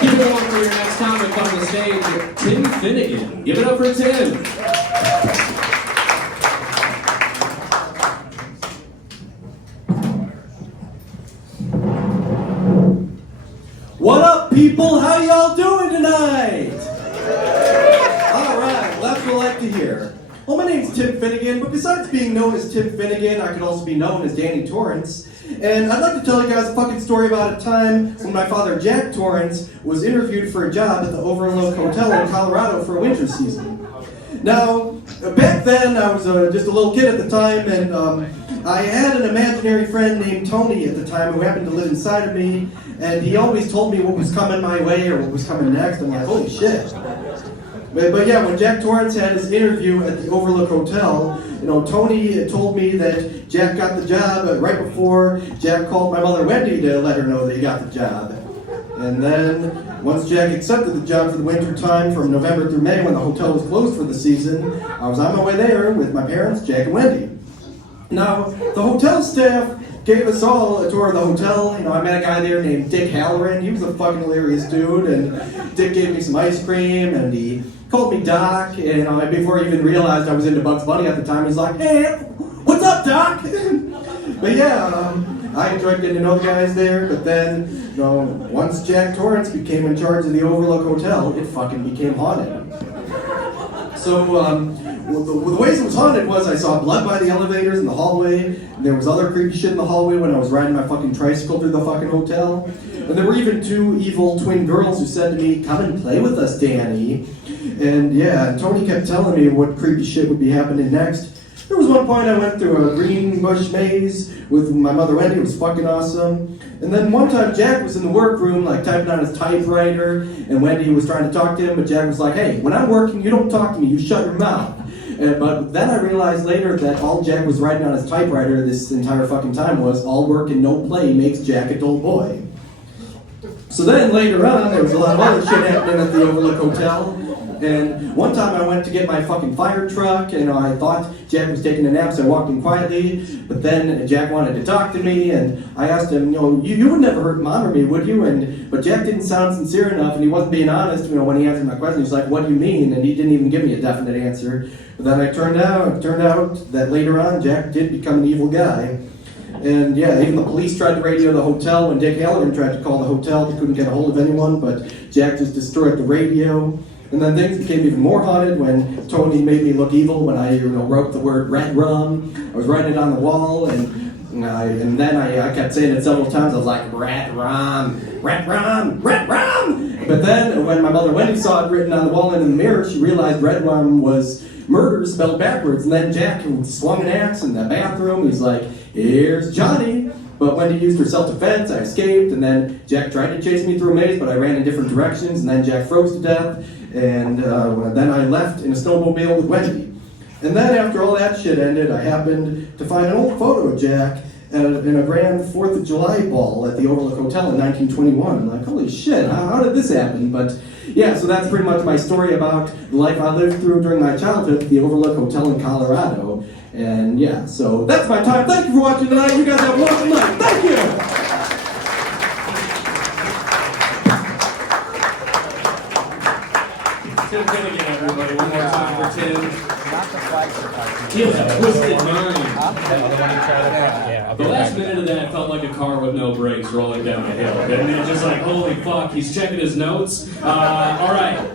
Keep it going for your next comic on the stage, Tim Finnegan. Give it up for Tim. What up, people? How y'all doing tonight? Alright, that's what I like to hear. Well, my name's Tim Finnegan, but besides being known as Tim Finnegan, I could also be known as Danny Torrance. And I'd like to tell you guys a fucking story about a time when my father, Jack Torrance, was interviewed for a job at the Overlook Hotel in Colorado for a winter season. Now, back then, I was just a little kid at the time, and I had an imaginary friend named Tony at the time who happened to live inside of me, and he always told me what was coming my way or what was coming next. I'm like, holy shit. But yeah, when Jack Torrance had his interview at the Overlook Hotel, Tony told me that Jack got the job right before Jack called my mother Wendy to let her know that he got the job. And then, once Jack accepted the job for the winter time from November through May when the hotel was closed for the season, I was on my way there with my parents, Jack and Wendy. Now, the hotel staff gave us all a tour of the hotel. I met a guy there named Dick Halloran. He was a fucking hilarious dude, and Dick gave me some ice cream, and he called me Doc, and before I even realized I was into Bugs Bunny at the time, he's like, hey, what's up, Doc? But yeah, I enjoyed getting to know the guys there, but then, once Jack Torrance became in charge of the Overlook Hotel, it fucking became haunted. So, the ways it was haunted was I saw blood by the elevators in the hallway, and there was other creepy shit in the hallway when I was riding my fucking tricycle through the fucking hotel. And there were even two evil twin girls who said to me, come and play with us, Danny. And yeah, Tony kept telling me what creepy shit would be happening next. There was one point I went through a green bush maze with my mother Wendy. It was fucking awesome. And then one time Jack was in the workroom, typing on his typewriter, and Wendy was trying to talk to him, but Jack was like, hey, when I'm working, you don't talk to me, you shut your mouth. But then I realized later that all Jack was writing on his typewriter this entire fucking time was, all work and no play makes Jack a dull boy. So then later on, there was a lot of other shit happening at the Overlook Hotel. And one time I went to get my fucking fire truck, and I thought Jack was taking a nap, so I walked in quietly. But then Jack wanted to talk to me, and I asked him, you would never hurt Mom or me, would you? But Jack didn't sound sincere enough, and he wasn't being honest. When he answered my question, he's like, what do you mean? And he didn't even give me a definite answer. But then it turned out that later on, Jack did become an evil guy. And yeah, even the police tried to radio the hotel when Dick Halloran tried to call the hotel. They couldn't get a hold of anyone, but Jack just destroyed the radio. And then things became even more haunted when Tony made me look evil when I wrote the word red rum. I was writing it on the wall, and then I kept saying it several times. I was like, red rum, red rum, red rum. But then when my mother Wendy saw it written on the wall and in the mirror, she realized red rum was murder spelled backwards. And then Jack swung an axe in the bathroom. He's like, here's Johnny. But when he used her self-defense, I escaped, and then Jack tried to chase me through a maze, but I ran in different directions, and then Jack froze to death, and then I left in a snowmobile with Wendy. And then after all that shit ended, I happened to find an old photo of Jack in a grand 4th of July ball at the Overlook Hotel in 1921. I'm like, holy shit, how did this happen? But yeah, so that's pretty much my story about the life I lived through during my childhood at the Overlook Hotel in Colorado. And yeah, so that's my time. Thank you for watching tonight. You guys have a wonderful night. Thank you. Tim Finnegan, everybody. One more time for Tim. He has a twisted mind. The last minute of that felt like a car with no brakes rolling down a hill. And then just like, holy fuck, he's checking his notes. All right.